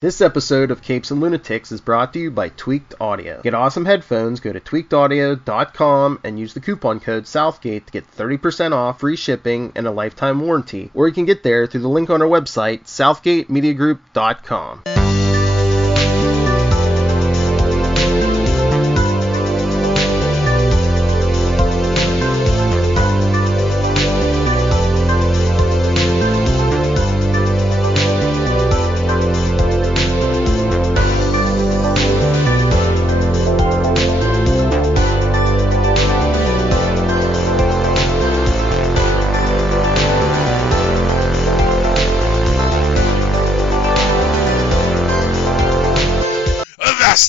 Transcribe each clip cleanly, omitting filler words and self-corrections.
This episode of Capes and Lunatics is brought to you by Tweaked Audio. Get awesome headphones, go to tweakedaudio.com and use the coupon code Southgate to get 30% off, free shipping, and a lifetime warranty. Or you can get there through the link on our website, southgatemediagroup.com.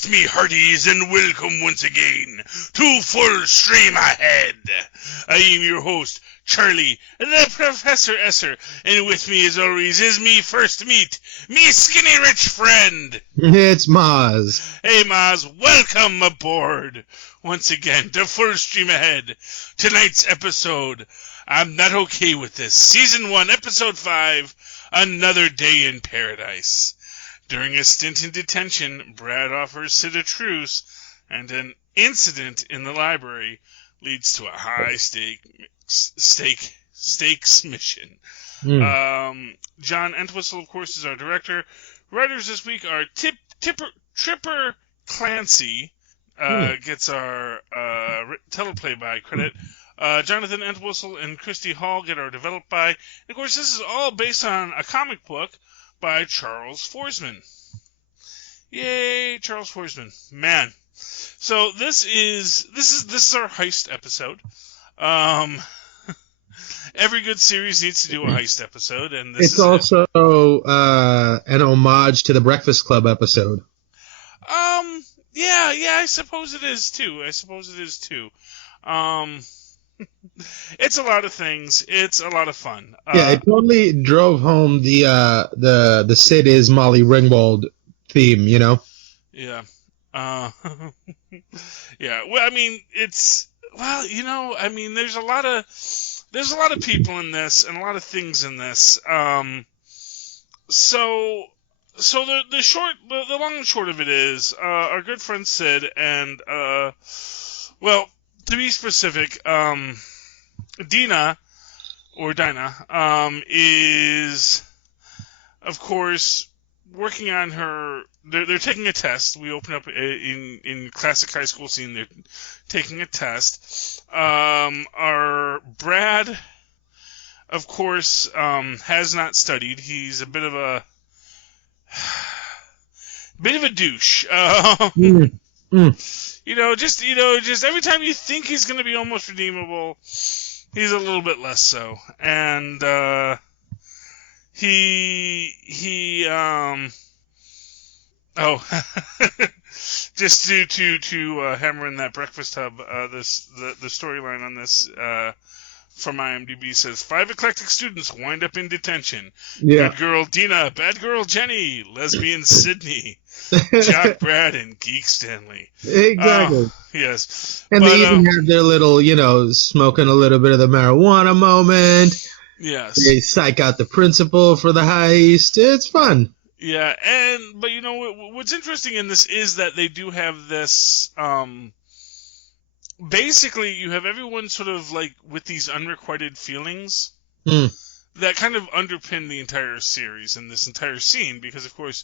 Me hearties, and welcome once again to Full Stream Ahead. I am your host, Charlie, the Professor Esser, and with me, as always, is me first meet, me skinny rich friend. It's Mozz. Hey, Mozz, welcome aboard once again to Full Stream Ahead. Tonight's episode, I'm Not Okay With This, Season 1, Episode 5, Another Day in Paradise. During a stint in detention, Brad offers Sid a truce, and an incident in the library leads to a high-stakes mission. John Entwistle, of course, is our director. Writers this week are Tripper Clancy, gets our teleplay-by credit. Jonathan Entwistle and Christy Hall get our developed by. And of course, this is all based on a comic book by Charles Forsman. Yay, Charles Forsman. Man. So this is our heist episode. Every good series needs to do a heist episode, and this is also an homage to the Breakfast Club episode. Yeah, I suppose it is too. It's a lot of things. It's a lot of fun. It totally drove home the Sid is Molly Ringwald theme, you know? Yeah. Yeah. Well, I mean, there's a lot of people in this and a lot of things in this. So the long and short of it is, our good friend Sid and, to be specific, Dinah, is, of course, working on her. They're taking a test. We open up in classic high school scene. They're taking a test. Our Brad, of course, has not studied. He's a bit of a douche. Just every time you think he's going to be almost redeemable, he's a little bit less so. And just to hammer in that Breakfast Hub, the storyline on this from IMDb says 5 eclectic students wind up in detention. Yeah. Good girl Dina, bad girl Jenny, lesbian Sydney, Jock Brad, and Geek Stanley. Exactly. Yes. And they even have their little, smoking a little bit of the marijuana moment. Yes. They psych out the principal for the heist. It's fun. Yeah, but what's interesting in this is that they do have this, basically you have everyone sort of like with these unrequited feelings that kind of underpin the entire series and this entire scene, because of course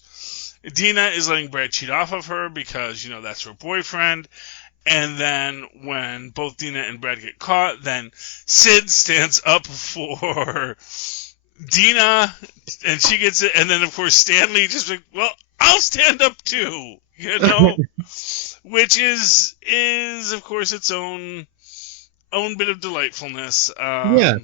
Dina is letting Brad cheat off of her because, that's her boyfriend. And then when both Dina and Brad get caught, then Sid stands up for Dina and she gets it. And then, of course, Stanley just like, well, I'll stand up too, which is of course, its own bit of delightfulness. My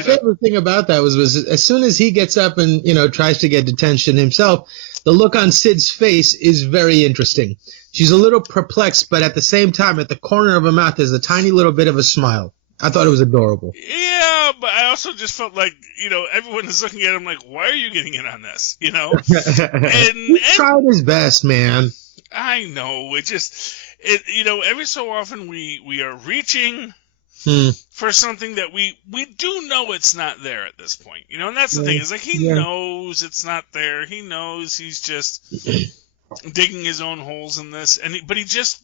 favorite thing about that was as soon as he gets up and, tries to get detention himself, the look on Sid's face is very interesting. She's a little perplexed, but at the same time, at the corner of her mouth, there's a tiny little bit of a smile. I thought it was adorable. Yeah, but I also just felt like, everyone is looking at him like, why are you getting in on this? He tried his best, man. I know. Every so often we are reaching for something that we do know it's not there at this point. And that's the thing. Is like he knows it's not there. He knows he's just digging his own holes in this, but he just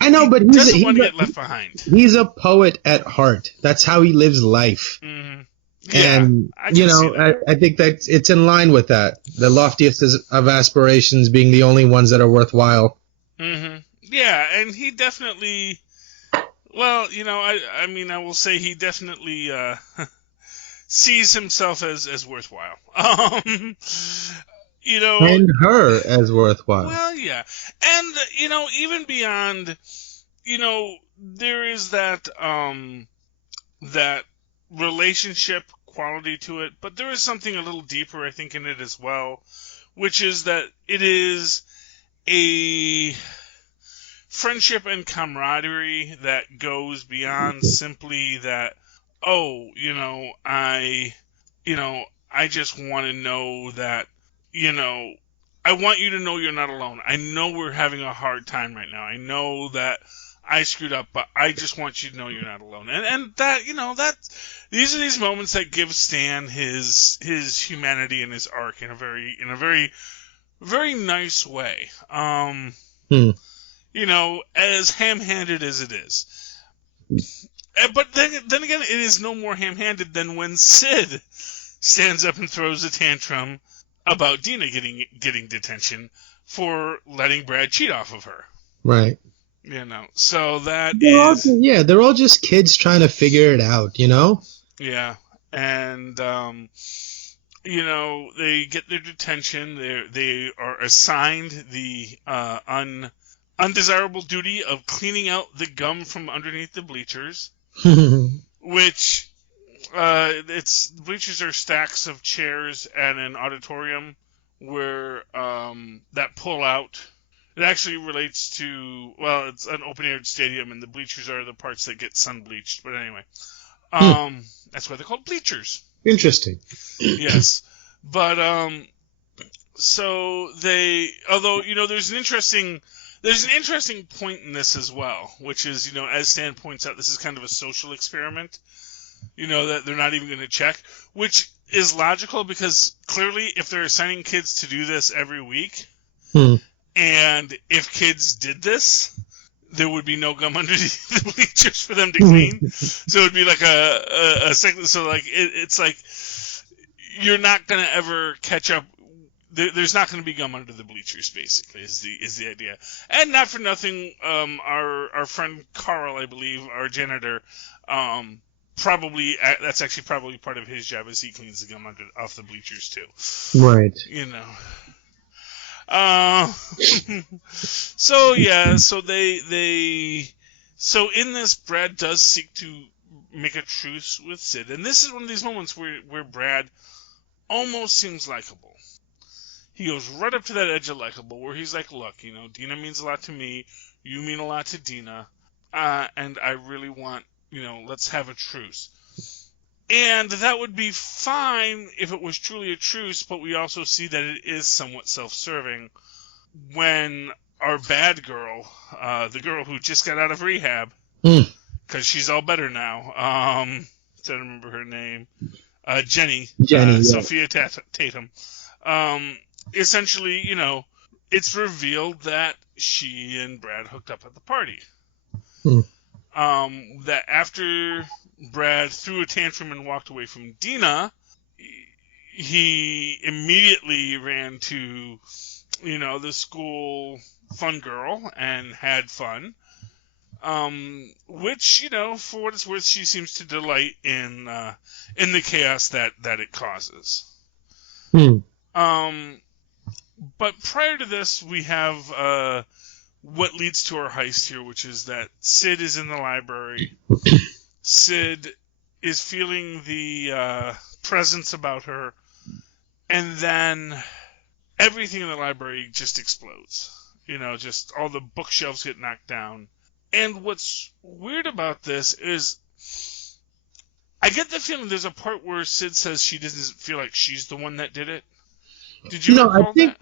I know, but he doesn't want to get left behind. He's a poet at heart. That's how he lives life. Mm-hmm. Yeah, and I think that it's in line with that. The loftiest of aspirations being the only ones that are worthwhile. Mm-hmm. Yeah, and he definitely. Well, I will say he definitely sees himself as worthwhile. And her as worthwhile. Well, yeah, and even beyond, there is that that relationship quality to it, but there is something a little deeper, I think, in it as well, which is that it is a friendship and camaraderie that goes beyond simply that, I just want to know that, I want you to know you're not alone. I know we're having a hard time right now. I know that I screwed up, but I just want you to know you're not alone. And that, these are these moments that give Stan his humanity and his arc in a very, very nice way. As ham-handed as it is. But then again, it is no more ham-handed than when Sid stands up and throws a tantrum about Dina getting detention for letting Brad cheat off of her. Right. So that they're all just kids trying to figure it out, Yeah. And, they get their detention. They are assigned the undesirable duty of cleaning out the gum from underneath the bleachers, which bleachers are stacks of chairs at an auditorium where that pull out. It actually relates to, it's an open-air stadium, and the bleachers are the parts that get sun-bleached. But anyway, that's why they're called bleachers. Interesting. Yes. But, so although, there's an interesting point in this as well, which is, as Stan points out, this is kind of a social experiment, that they're not even going to check, which is logical because clearly if they're assigning kids to do this every week, and if kids did this, there would be no gum underneath the bleachers for them to clean. So it would be like a second. So like it's like you're not going to ever catch up. There's not going to be gum under the bleachers, basically, is the idea. And not for nothing, our friend Carl, I believe, our janitor, that's actually probably part of his job, is he cleans the gum off the bleachers too. Right. So in this, Brad does seek to make a truce with Sid, and this is one of these moments where Brad almost seems likable. He goes right up to that edge of likable, where he's like, look, Dina means a lot to me, you mean a lot to Dina, and I really want, let's have a truce. And that would be fine if it was truly a truce, but we also see that it is somewhat self-serving when our bad girl, the girl who just got out of rehab, because she's all better now, I don't remember her name, Jenny, Sophia Tatum, essentially, it's revealed that she and Brad hooked up at the party. That after Brad threw a tantrum and walked away from Dina, he immediately ran to, the school fun girl and had fun. Which, for what it's worth, she seems to delight in the chaos that it causes. But prior to this, we have what leads to our heist here, which is that Sid is in the library. Sid is feeling the presence about her, and then everything in the library just explodes. Just all the bookshelves get knocked down. And what's weird about this is I get the feeling there's a part where Sid says she doesn't feel like she's the one that did it. Did you recall that?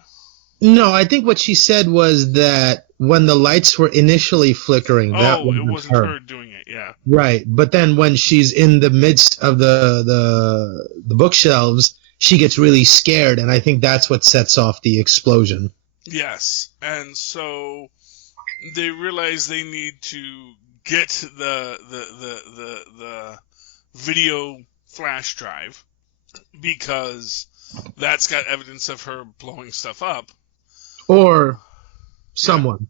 No, I think what she said was that when the lights were initially flickering, that it wasn't her doing it. Yeah. Right. But then when she's in the midst of the bookshelves, she gets really scared, and I think that's what sets off the explosion. Yes. And so they realize they need to get the video flash drive, because that's got evidence of her blowing stuff up. Or someone.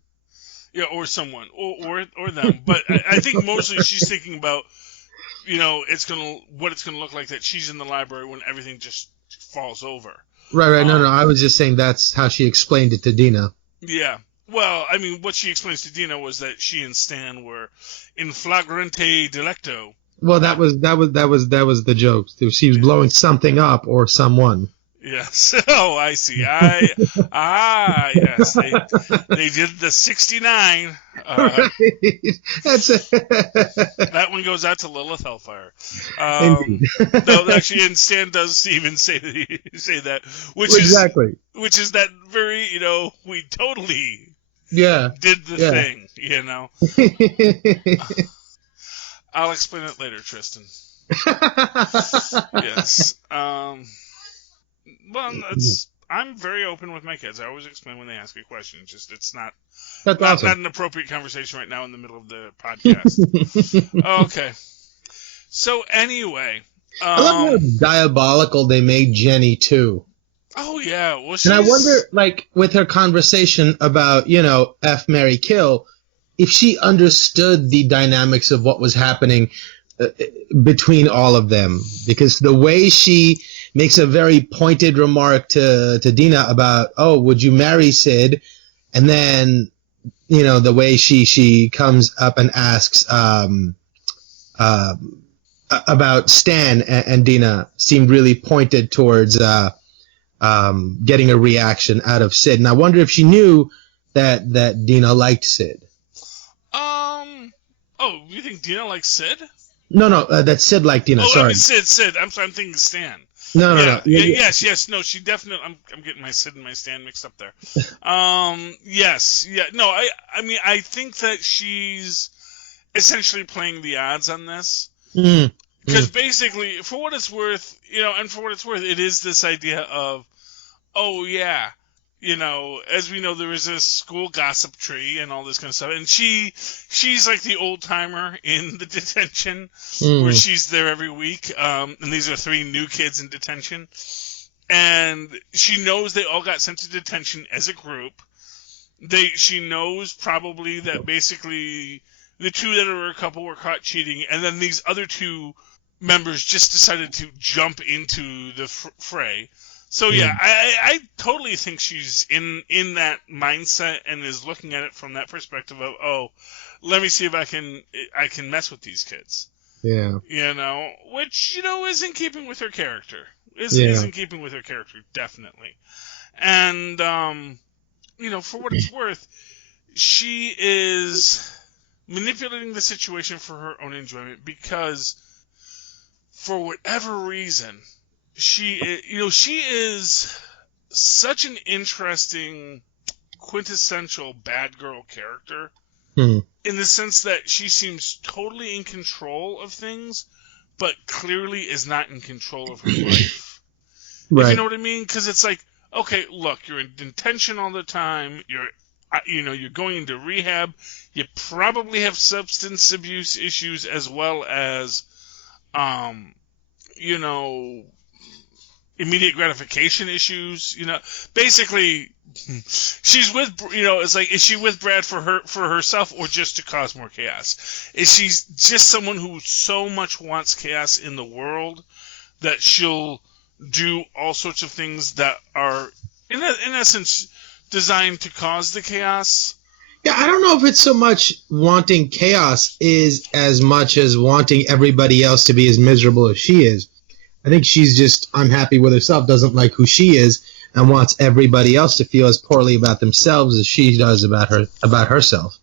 Yeah, or someone, or them. But I think mostly she's thinking about, what it's gonna look like that she's in the library when everything just falls over. Right. No. I was just saying that's how she explained it to Dina. Yeah. Well, I mean, what she explains to Dina was that she and Stan were in flagrante delicto. Well, that was the joke. She was blowing something up or someone. Yes. Oh, I see. Yes. They did the 69. That's it. That one goes out to Lilith Hellfire. No, actually, and Stan does even say that, which exactly. Which is that very, we totally did the thing, I'll explain it later, Tristan. Yes. Well, I'm very open with my kids. I always explain when they ask a question. Just it's not awesome. Not an appropriate conversation right now in the middle of the podcast. Okay. So anyway, I love how diabolical they made Jenny too. Oh yeah, well, and I wonder, like, with her conversation about F, marry, kill, if she understood the dynamics of what was happening between all of them, because the way she makes a very pointed remark to Dina about, oh, would you marry Sid? And then, the way she comes up and asks about Stan and Dina seemed really pointed towards getting a reaction out of Sid. And I wonder if she knew that Dina liked Sid. Oh, you think Dina likes Sid? No, that Sid liked Dina. Sorry. I mean Sid. I'm sorry, I'm thinking Stan. No. Yes. No, she definitely. I'm getting my Sid and my Stan mixed up there. Yes. Yeah. No. I mean, I think that she's essentially playing the odds on this. Because basically, for what it's worth, it is this idea of, oh yeah, as we know, there is a school gossip tree and all this kind of stuff, and she's like the old timer in the detention, where she's there every week, and these are 3 new kids in detention, and she knows they all got sent to detention as a group. She knows probably that basically the 2 that are a couple were caught cheating, and then these other 2 members just decided to jump into the fray. So yeah, I totally think she's in that mindset and is looking at it from that perspective of, oh, let me see if I can mess with these kids. Yeah. Which is in keeping with her character. Is in keeping with her character, definitely. And for what it's worth, she is manipulating the situation for her own enjoyment, because for whatever reason, she is such an interesting, quintessential bad girl character, in the sense that she seems totally in control of things, but clearly is not in control of her life. Right. If you know what I mean? Because it's like, okay, look, you're in detention all the time. You're going into rehab. You probably have substance abuse issues as well as, immediate gratification issues. Basically, she's with, it's like, is she with Brad for herself or just to cause more chaos? Is she just someone who so much wants chaos in the world that she'll do all sorts of things that are, in essence, designed to cause the chaos? Yeah, I don't know if it's so much wanting chaos is as much as wanting everybody else to be as miserable as she is. I think she's just unhappy with herself, doesn't like who she is, and wants everybody else to feel as poorly about themselves as she does about herself.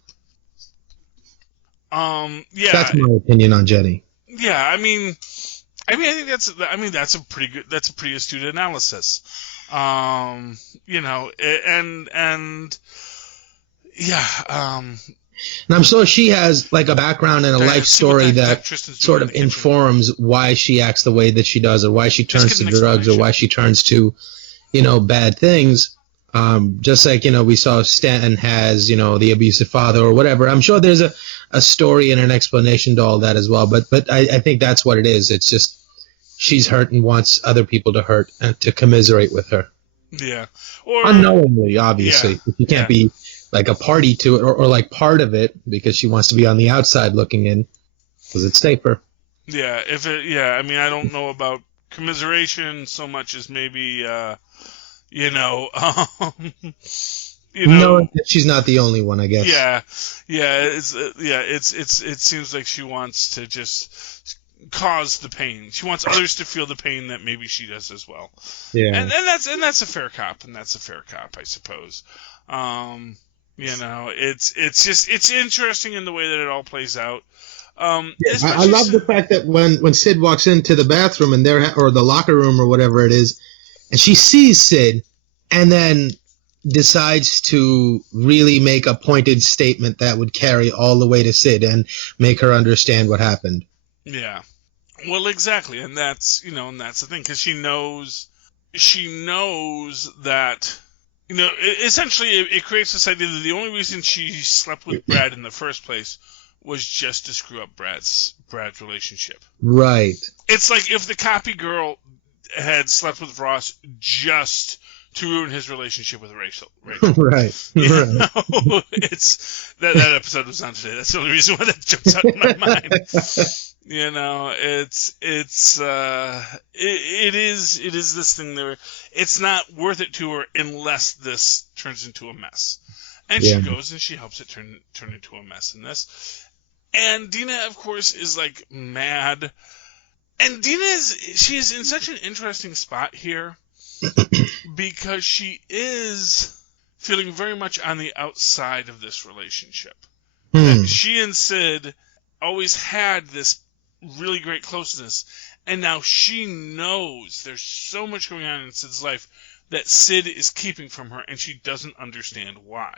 Yeah. That's my opinion on Jenny. Yeah, I think that's a pretty astute analysis. And I'm sure she has like a background and a life story that sort of informs why she acts the way that she does, or why she turns to drugs, or why she turns to, bad things. Just like, we saw Stan has, the abusive father or whatever. I'm sure there's a story and an explanation to all that as well. But I think that's what it is. It's just she's hurt and wants other people to hurt and to commiserate with her. Yeah. Or unknowingly, obviously. Yeah. You can't be like a party to it or like part of it because she wants to be on the outside looking in because it's safer. Yeah. I mean, I don't know about commiseration so much as maybe, No, she's not the only one, I guess. Yeah. It seems like she wants to just cause the pain. She wants others to feel the pain that maybe she does as well. Yeah. And that's a fair cop, I suppose. It's interesting in the way that it all plays out. I love the fact that when Sid walks into the bathroom and or the locker room or whatever it is, and she sees Sid and then decides to really make a pointed statement that would carry all the way to Sid and make her understand what happened. Yeah. Well, exactly. And that's the thing, because she knows that, essentially it creates this idea that the only reason she slept with Brad in the first place was just to screw up Brad's relationship. Right. It's like if the copy girl had slept with Ross just to ruin his relationship with Rachel. Right. It's that episode was on today. That's the only reason why that jumps out in my mind. It is this thing there. It's not worth it to her unless this turns into a mess. And she goes and she helps it turn into a mess in this. And Dina, of course, is like mad. And Dina is in such an interesting spot here because she is feeling very much on the outside of this relationship. She and Sid always had this really great closeness, and now she knows there's so much going on in Sid's life that Sid is keeping from her, and she doesn't understand why.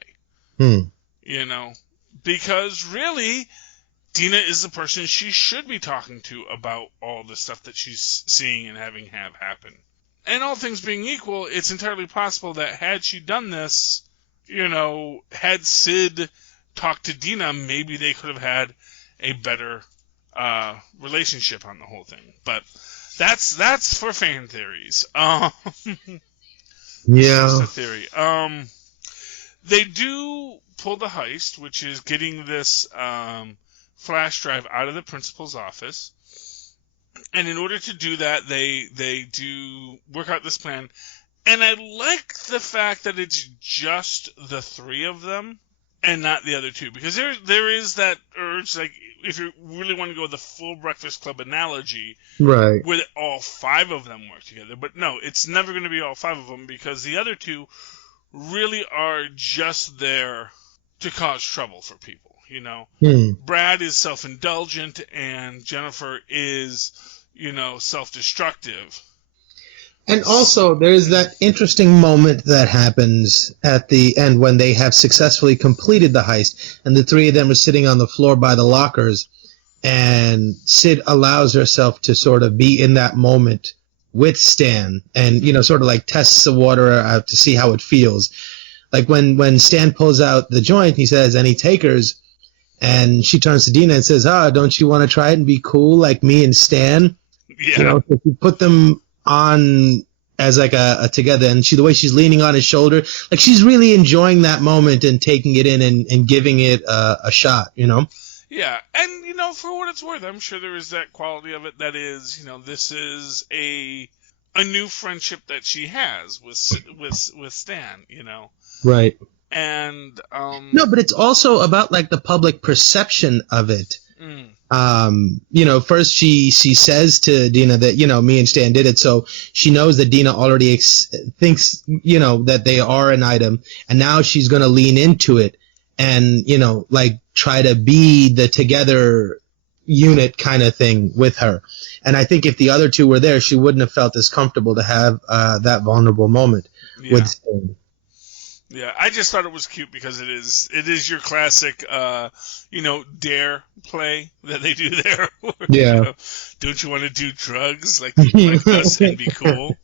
Because really, Dina is the person she should be talking to about all the stuff that she's seeing and having have happen. And all things being equal, it's entirely possible that had she done this, had Sid talked to Dina, maybe they could have had a better relationship on the whole thing. But that's for fan theories. Just a theory. They do pull the heist, which is getting this flash drive out of the principal's office. And in order to do that, they do work out this plan. And I like the fact that it's just the three of them and not the other two. Because there is that urge, like, if you really want to go with the full Breakfast Club analogy, right, where all five of them work together. But no, it's never going to be all five of them because the other two really are just there to cause trouble for people. Brad is self-indulgent and Jennifer is, self-destructive. And also, there's that interesting moment that happens at the end when they have successfully completed the heist, and the three of them are sitting on the floor by the lockers, and Sid allows herself to sort of be in that moment with Stan, and, sort of like tests the water out to see how it feels. Like when Stan pulls out the joint, he says, "Any takers?" And she turns to Dina and says, "Don't you want to try it and be cool like me and Stan?" Yeah. If you put them on as like a together, and the way she's leaning on his shoulder, like she's really enjoying that moment and taking it in and giving it a shot, Yeah, and for what it's worth, I'm sure there is that quality of it that is, this is a new friendship that she has with Stan, Right. And no, but it's also about like the public perception of it. First she says to Dina that, me and Stan did it. So she knows that Dina already thinks, that they are an item. And now she's going to lean into it and, try to be the together unit kind of thing with her. And I think if the other two were there, she wouldn't have felt as comfortable to have that vulnerable moment with Stan. Yeah, I just thought it was cute because it is your classic, dare play that they do there. Yeah. Don't you want to do drugs like us and be cool?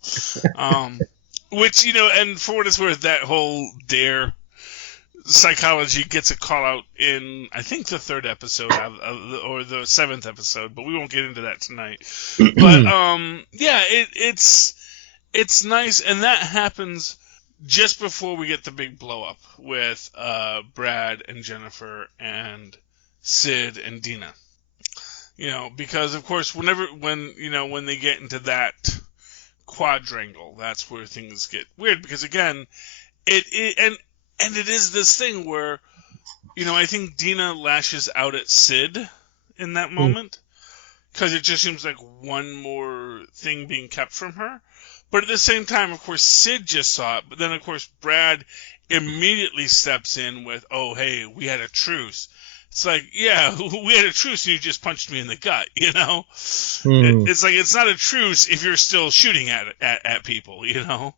Which, and for what it's worth, that whole dare psychology gets a call out in, I think, the 3rd episode or the 7th episode, but we won't get into that tonight. But it's nice, and that happens just before we get the big blow up with Brad and Jennifer and Sid and Dina. Because of course when they get into that quadrangle, that's where things get weird, because again, it is this thing where, I think Dina lashes out at Sid in that moment, because it just seems like one more thing being kept from her. But at the same time, of course, Sid just saw it, but then, of course, Brad immediately steps in with, oh, hey, we had a truce. It's like, yeah, we had a truce and you just punched me in the gut, It's like, it's not a truce if you're still shooting at people, Yeah,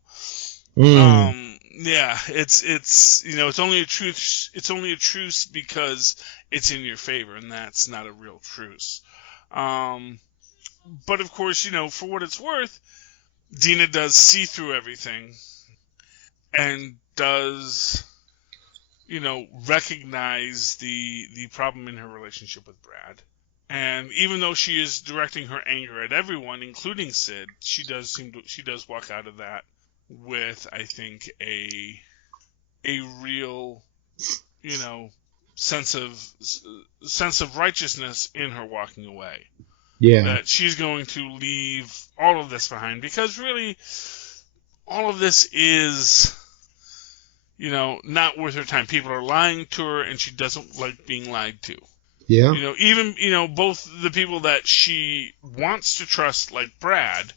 it's only a truce. It's only a truce because it's in your favor, and that's not a real truce. But of course, for what it's worth, Dina does see through everything and does, recognize the problem in her relationship with Brad. And even though she is directing her anger at everyone, including Sid, she does walk out of that with, I think, a real, sense of righteousness in her walking away. Yeah. That she's going to leave all of this behind, because really all of this is, not worth her time. People are lying to her and she doesn't like being lied to. Yeah. Even, both the people that she wants to trust, like Brad,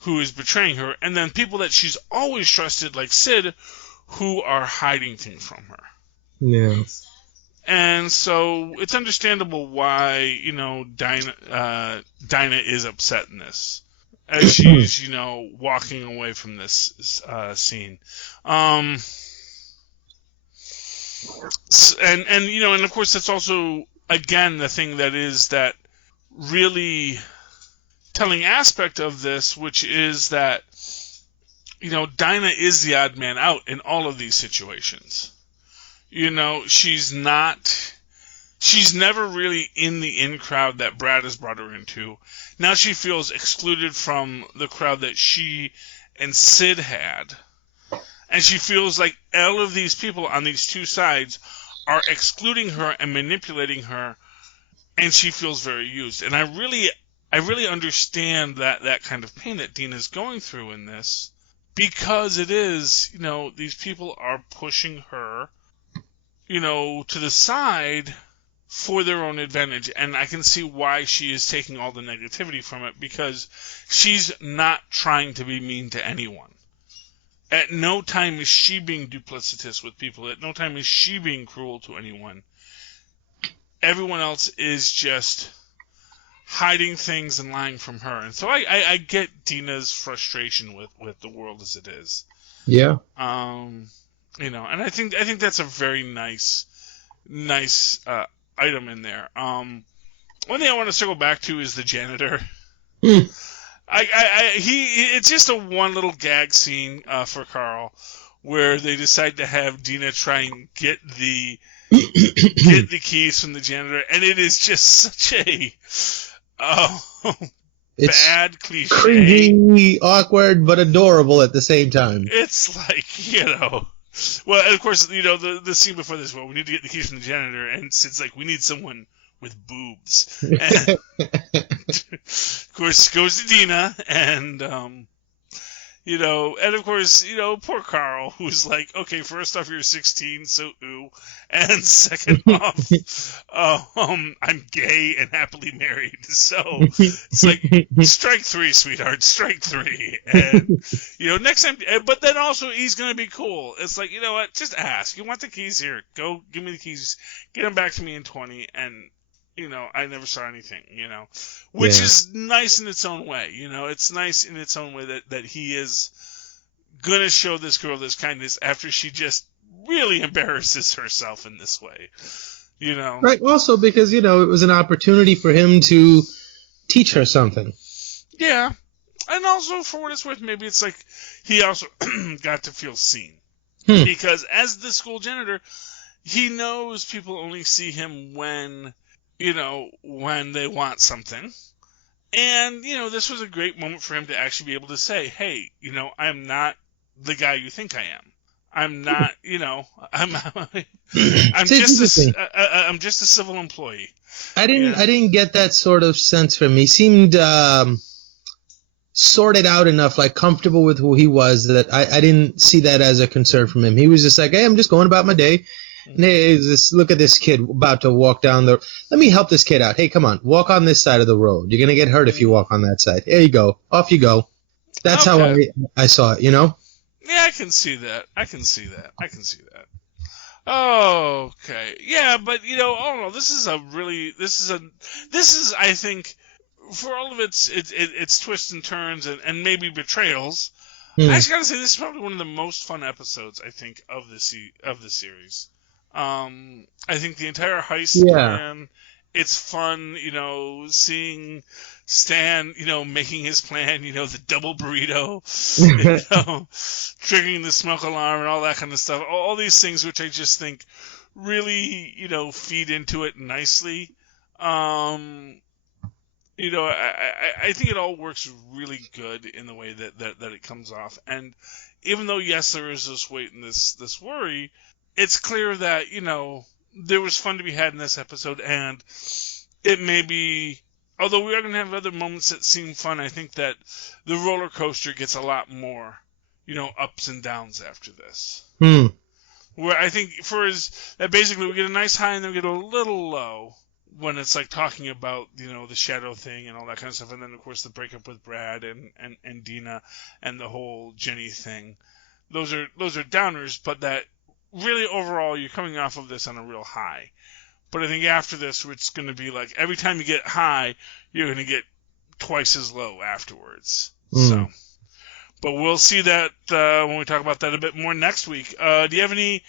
who is betraying her, and then people that she's always trusted, like Sid, who are hiding things from her. Yeah. And so it's understandable why, Dinah is upset in this, as she's, walking away from this scene. And of course that's also, again, the thing that is that really telling aspect of this, which is that, Dinah is the odd man out in all of these situations. She's never really in the in crowd that Brad has brought her into. Now she feels excluded from the crowd that she and Sid had. And she feels like all of these people on these two sides are excluding her and manipulating her, and she feels very used. And I really understand that kind of pain that Dina's going through in this, because it is, these people are pushing her, to the side for their own advantage. And I can see why she is taking all the negativity from it, because she's not trying to be mean to anyone. At no time is she being duplicitous with people. At no time is she being cruel to anyone. Everyone else is just hiding things and lying from her. And so I get Dina's frustration with the world as it is. Yeah. And I think that's a very nice item in there. One thing I want to circle back to is the janitor. It's just a one little gag scene for Carl, where they decide to have Dina try and get the keys from the janitor, and it is just such a bad cliche. Cringy, awkward, but adorable at the same time. It's like, well, and of course, the scene before this, well, we need to get the keys from the janitor, and Sid's like, we need someone with boobs. And of course, goes to Dina, and and of course, poor Carl, who's like, okay, first off, you're 16, so ooh, and second off, I'm gay and happily married, so it's like, strike three, sweetheart, strike three, and, next time, but then also, he's gonna be cool. It's like, you know what, just ask, you want the keys? Here, go, give me the keys, get them back to me in 20, and, I never saw anything, which is nice in its own way, it's nice in its own way that he is gonna show this girl this kindness after she just really embarrasses herself in this way. You know. Right. Also because, it was an opportunity for him to teach her something. Yeah. And also, for what it's worth, maybe it's like he also got to feel seen. Because as the school janitor, he knows people only see him when they want something. And, this was a great moment for him to actually be able to say, hey, I'm not the guy you think I am. I'm not, I'm just a civil employee. I didn't get that sort of sense from him. He seemed sorted out enough, like comfortable with who he was, that I didn't see that as a concern from him. He was just like, hey, I'm just going about my day. And hey, look at this kid about to walk down the... Let me help this kid out. Hey, come on, walk on this side of the road. You're going to get hurt if you walk on that side. There you go. Off you go. That's how I saw it, Yeah, I can see that. Okay. Yeah, but, this is, I think, for all of its twists and turns and maybe betrayals, I just gotta say, this is probably one of the most fun episodes, I think, of the series. I think the entire heist plan, it's fun, seeing Stan, making his plan, the double burrito, triggering the smoke alarm and all that kind of stuff. All these things which I just think really, feed into it nicely. I think it all works really good in the way that it comes off. And even though, yes, there is this weight and this worry, it's clear that, there was fun to be had in this episode, and it may be, although we are going to have other moments that seem fun, I think that the roller coaster gets a lot more, ups and downs after this. Where I think that basically we get a nice high and then we get a little low when it's like talking about, the shadow thing and all that kind of stuff. And then, of course, the breakup with Brad and Dina and the whole Jenny thing. Those are downers, but that really overall you're coming off of this on a real high. But I think after this, it's going to be like every time you get high, you're going to get twice as low afterwards. So, but we'll see that when we talk about that a bit more next week. Do you have any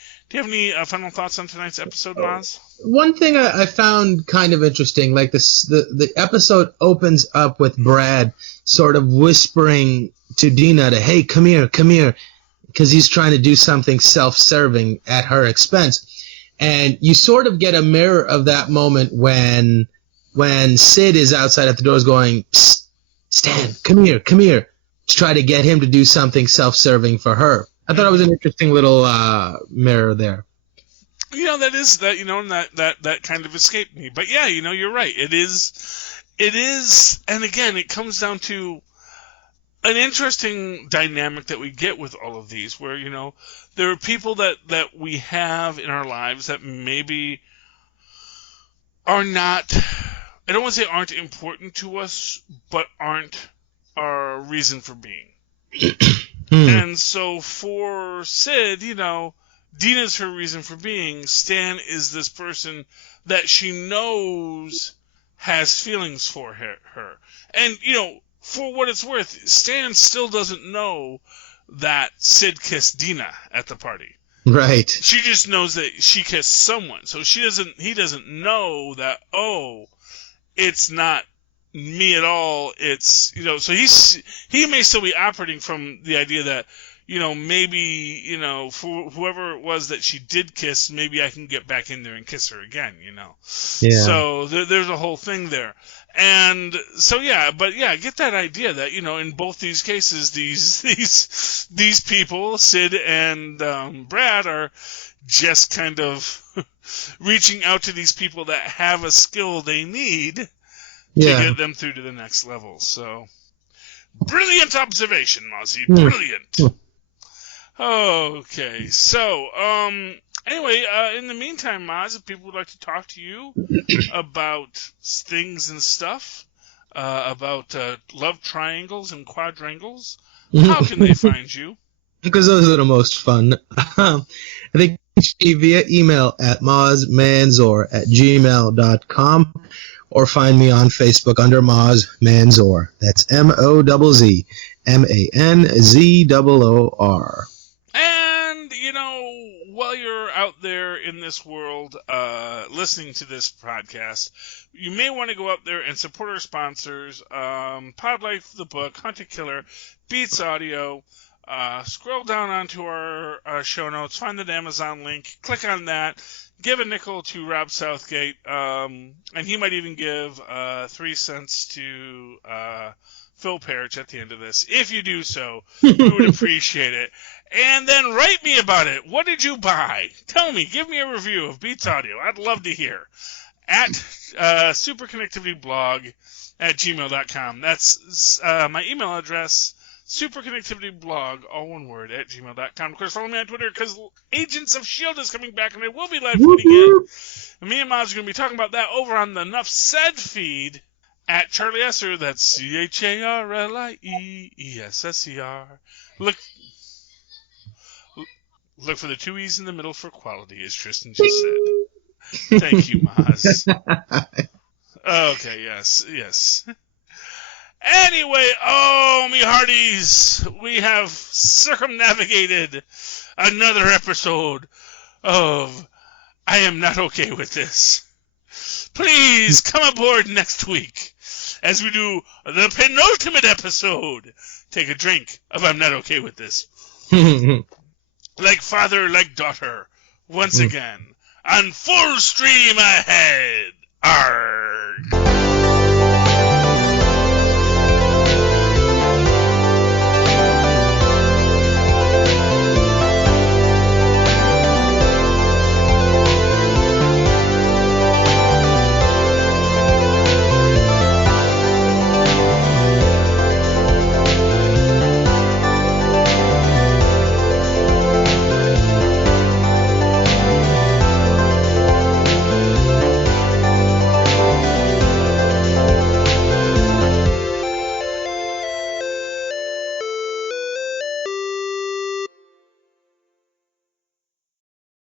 final thoughts on tonight's episode, Mozz? One thing I found kind of interesting, like the episode opens up with Brad sort of whispering to Dina to, hey, come here, because he's trying to do something self-serving at her expense. And you sort of get a mirror of that moment when Sid is outside at the doors going, Stan, come here, to try to get him to do something self-serving for her. I thought it was an interesting little mirror there. That kind of escaped me. But yeah, you're right. It is, and again, it comes down to an interesting dynamic that we get with all of these, where, there are people that we have in our lives that maybe are not, I don't want to say aren't important to us, but aren't our reason for being. And so for Sid, Dina's her reason for being. Stan is this person that she knows has feelings for her. And, for what it's worth, Stan still doesn't know that Sid kissed Dina at the party. Right. She just knows that she kissed someone. So he doesn't know that, it's not me at all. It's, so he may still be operating from the idea that, maybe, for whoever it was that she did kiss, maybe I can get back in there and kiss her again, Yeah. So there's a whole thing there. And so, get that idea that, in both these cases, these people, Sid and Brad, are just kind of reaching out to these people that have a skill they need to get them through to the next level. So, brilliant observation, Mozzie. Brilliant. Okay, so, anyway, in the meantime, Mozz, if people would like to talk to you about things and stuff, about love triangles and quadrangles, how can they find you? Because those are the most fun. I think via email at mozzmanzor@gmail.com or find me on Facebook under Mozz Manzor. That's MOZZMANZOOR. And, while you're out there in this world listening to this podcast, you may want to go out there and support our sponsors, Pod Life, the book, Hunter Killer, Beats Audio. Scroll down onto our show notes, find the Amazon link, click on that, give a nickel to Rob Southgate, and he might even give 3 cents to Phil Perich at the end of this. If you do so, we would appreciate it. And then write me about it. What did you buy? Tell me. Give me a review of Beats Audio. I'd love to hear. At superconnectivityblog@gmail.com. That's my email address, superconnectivityblog, all one word, @gmail.com. Of course, follow me on Twitter because Agents of S.H.I.E.L.D. is coming back, and I will be live tweeting it. And me and Mozz are going to be talking about that over on the Enough Said feed at Charlie Esser. That's CharlieEsser. Look for the 2 E's in the middle for quality, as Tristan just said. Thank you, Mozz. Okay, yes. Anyway, oh, me hearties, we have circumnavigated another episode of I Am Not Okay With This. Please come aboard next week as we do the penultimate episode. Take a drink of I'm Not Okay With This. Like father, like daughter, once again, on full stream ahead. Arrgh.